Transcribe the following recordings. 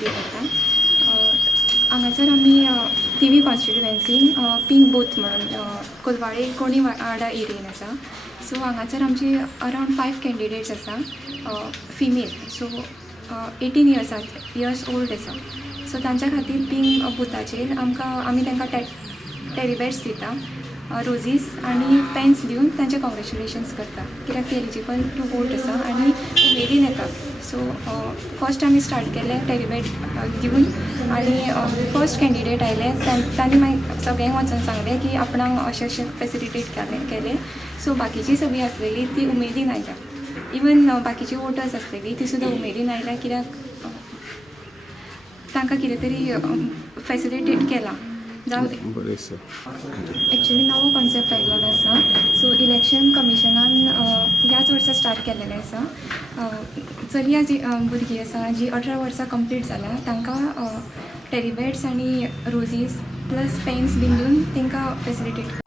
उबी करता. हांगासर आमी थिवी कॉन्स्टिट्युएन्सीन पिंक बूथ म्हणून कोलवाळे कोणी वाडा एरियेन आसा. सो हांगासर आमचे अरावंड 5 कॅन्डिडेट्स आसा फिमेल. सो 18 इयर्स ओल्ड आसा. सो तांच्या खातीर पिंक बुथाचेर आमी तांकां टेरीबॅट्स दिता, रोजीस आनी पेन्स दिवन तांचे कॉंग्रेच्युलेशन्स करता कित्याक ती एलिजिबल टू वोट आसा आनी उमेदीन येता. सो फर्स्ट आमी स्टार्ट केले टेरीबॅट दिवन आनी फर्स्ट कॅन्डिडेट आयले तांणी मागीर सगळ्यांक वचून सांगलें की आपणाक अशें फेसिलिटेट केले. सो बाकीची सगळीं आसलेली ती उमेदीन आयल्या. इवन बाकीची वोटर्स आसलेली ती सुद्दां उमेदीन आयल्या कित्याक तांकां कितें तरी फेसिलिटेट केलां. एक्चुली नवो कॉन्सेप्ट आयिल्लो आसा. सो इलेक्शन कमिशनान ह्याच वर्सा स्टार्ट केलेलें आसा. चलयां जी भुरगीं आसा जी 18 वर्सां कंप्लीट जाल्या तांकां टेरीबॅट्स आनी रोजीस प्लस पेन्स बीन दिवन तांकां फेसिलिटेट.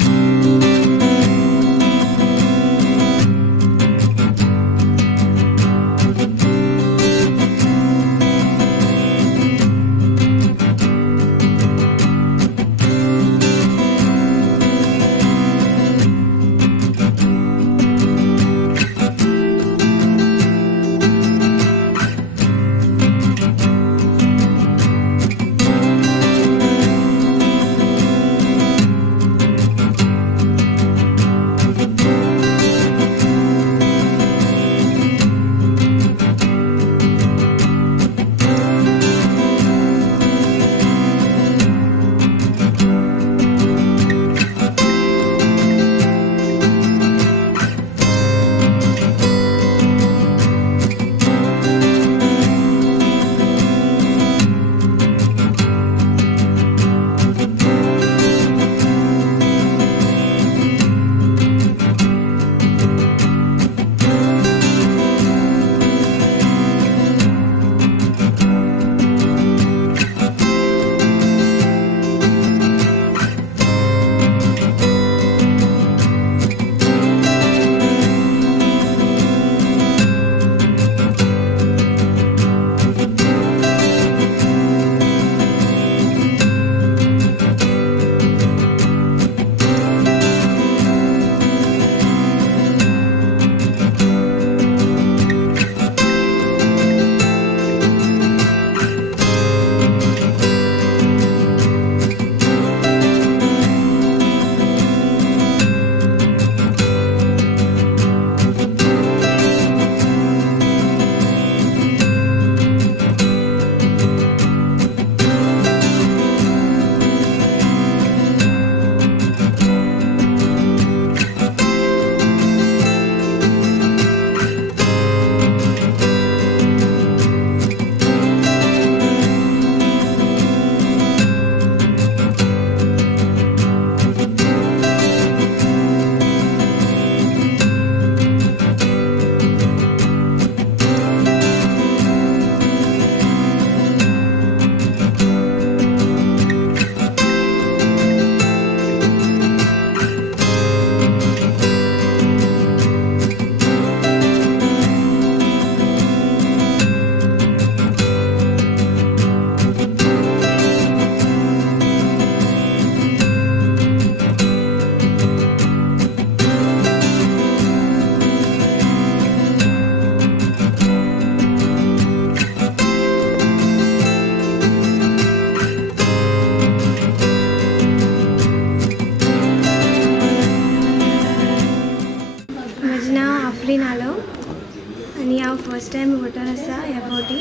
फर्स्ट टाइम वोटर आसा ह्या फावटी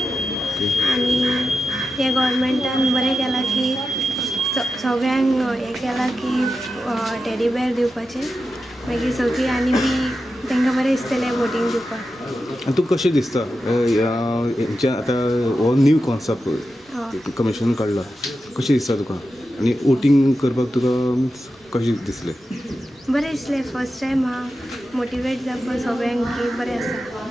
आनी हे गव्हर्मेंटान बरें केलां की सगळ्यांक हें केलां की टेडी बेर दिवपाचें मागीर सगळीं आनी बी तांकां बरें दिसतलें वोटींग दिवपाक. तुका कशें दिसता हेंचे आतां हो न्यू कॉन्सेप्ट कमिशन काडला कशें दिसता तुका आनी वोटींग करपाक तुका कशें दिसलें? बरें दिसलें. फर्स्ट टायम हांव मोटिवेट जावपाक सगळ्यांक की बरें आसा.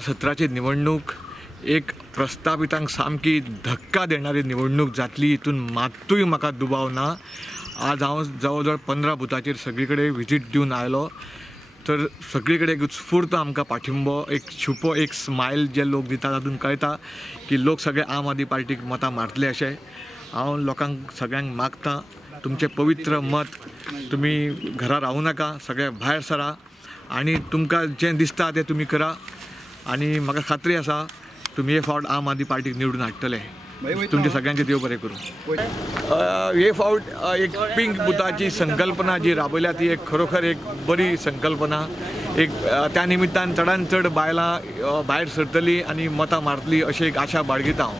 2017ची निवडणूक एक प्रस्थापितांक सामकी धक्का देणारी निवडणूक जातली हितून मात्तूय म्हाका दुबाव ना. आज हांव जवळ जवळ 15 बुथाचेर सगळी कडेन विजीट दिवन आयलो, तर सगळी कडेन एक उत्स्फूर्त आमकां पाठिंबो, एक छुपो एक स्मायल जे लोक दिता तातूंत कळटा की लोक सगळे आम आदमी पार्टीक मतां मारतले अशें. हांव लोकांक सगळ्यांक मागतां, तुमचें पवित्र मत तुमी घरा रावूं नाका, सगळे भायर सरा आनी तुमकां जें दिसता तें तुमी करा. आनी म्हाका खात्री आसा तुमी हे फावट आम आदमी पार्टीक निवडून हाडटले. तुमचे सगळ्यांचे देव बरें करूं. हे फावट एक पिंक बुथाची संकल्पना जी राबयल्या ती एक खरोखर एक बरी संकल्पना. एक त्या निमित्तान चडांत चड बायलां भायर सरतलीं आनी मतां मारतलीं अशी एक आशा बाळगिता हांव.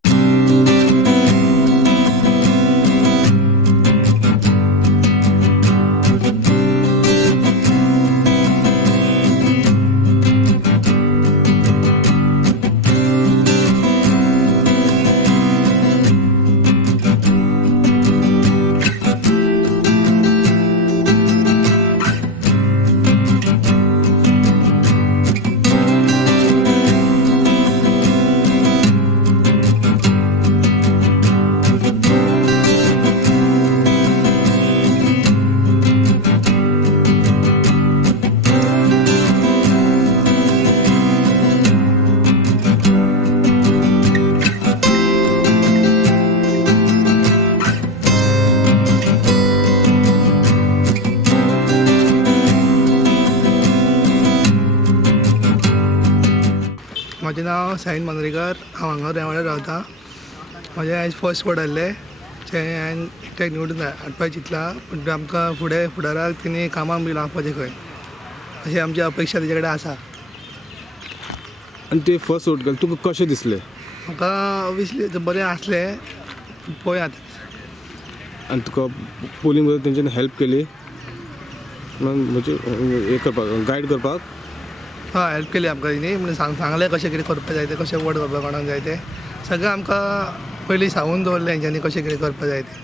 म्हजें नांव साईन मांद्रेकार. हांव हांगा रेवाड्यार रावतां. म्हजें आयज फर्स्ट वोट आहलें जें हांवें एकट्याक निवडून हाडपाचें चिंतलां, पूण आमकां फुडाराक तेणी कामाक बी लावपाचें खंय अशी आमची अपेक्षा तेजे कडेन आसा. आनी ते फर्स्ट वोट घाल तुका कशें दिसलें? म्हाका ऑब्वियसली बरें आसलें, पळयात. आनी तुका पोलिंग बद्दल तेंच्यांनी हेल्प केली म्हणजे हे करपाक गायड करपाक? हय, हेल्प केली आमकां तेणी. म्हणजे सांगलें कशें कितें करपाक जाय तें, कशें वोट करपाक कोणाक जाय तें सगळें आमकां पयलीं सांगून दवरलें हेंच्यांनी कशें कितें करपाक जाय तें.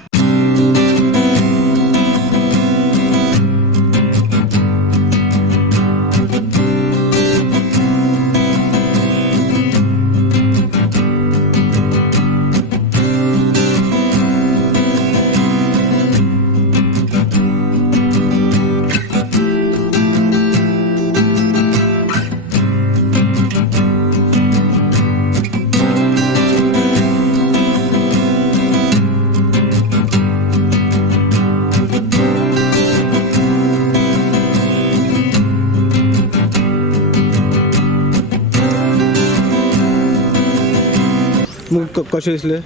कशें दिसलें?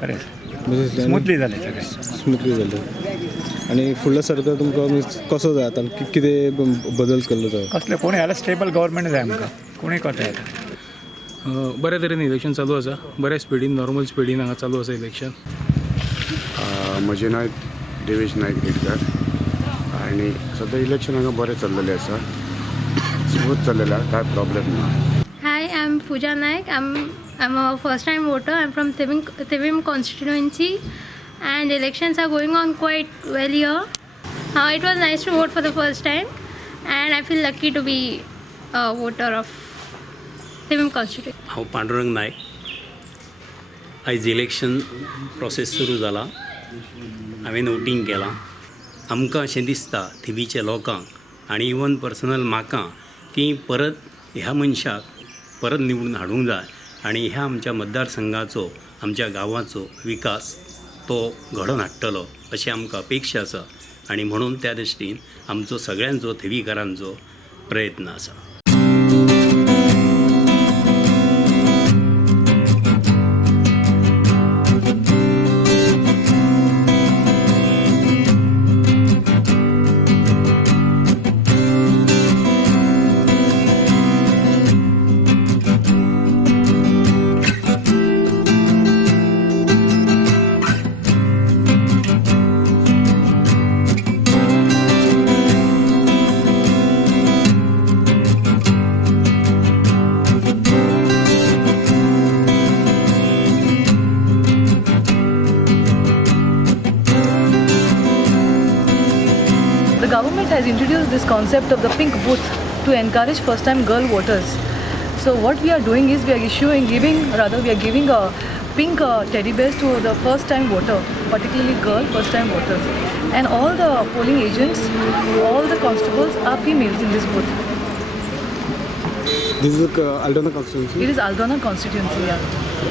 बरें दिसलें स्मुथली जालें सगळें. स्मुथली जालें. आनी फुडल्या सरकार तुमकां कसो जाय आतां कितें बदल केल्लो जाय? कसलें कोणूय आल्यार स्टेबल गव्हर्मेंट जाय आमकां. कोणूय कोता येता. बऱ्या तरेन इलेक्शन चालू आसा, बऱ्या स्पिडीन नॉर्मल स्पिडीन हांगा चालू आसा इलेक्शन. म्हजें नांव देवेश नायक रेडकार आनी सद्या इलेक्शन हांगा बरें चल्लेलें आसा, स्मूथ चल्लेलें आसा, कांय प्रॉब्लेम ना. Hi, I'm Pooja Naik. I'm a first-time voter. I'm from Thivim constituency, and elections are going on quite well here. It was nice to vote for the first time, and I feel lucky to be a voter of Thivim constituency. हांव पांडुरंग नायक. आयज election process सुरू जाला. हांवें वोटींग केलां. आमकां अशें दिसता थिवीच्या लोकांक आनी इवन पर्सनल म्हाका की परत ह्या मनशाक परत निवडून हाडूंक जाय आनी ह्या आमच्या मतदारसंघाचो आमच्या गांवाचो विकास तो घडोवन हाडटलो अशी आमकां अपेक्षा आसा. आनी म्हणून त्या दृश्टीन आमचो सगळ्यांचो थिवीकारांचो प्रयत्न आसा. The government has introduced this concept of the pink booth to encourage first-time girl voters. So So what we are doing is we are giving a pink teddy bears to the first time voter, particularly girl first time voters. And all the polling agents, all the constables are females in this booth. This is Aldona constituency. It is Aldona constituency, yeah.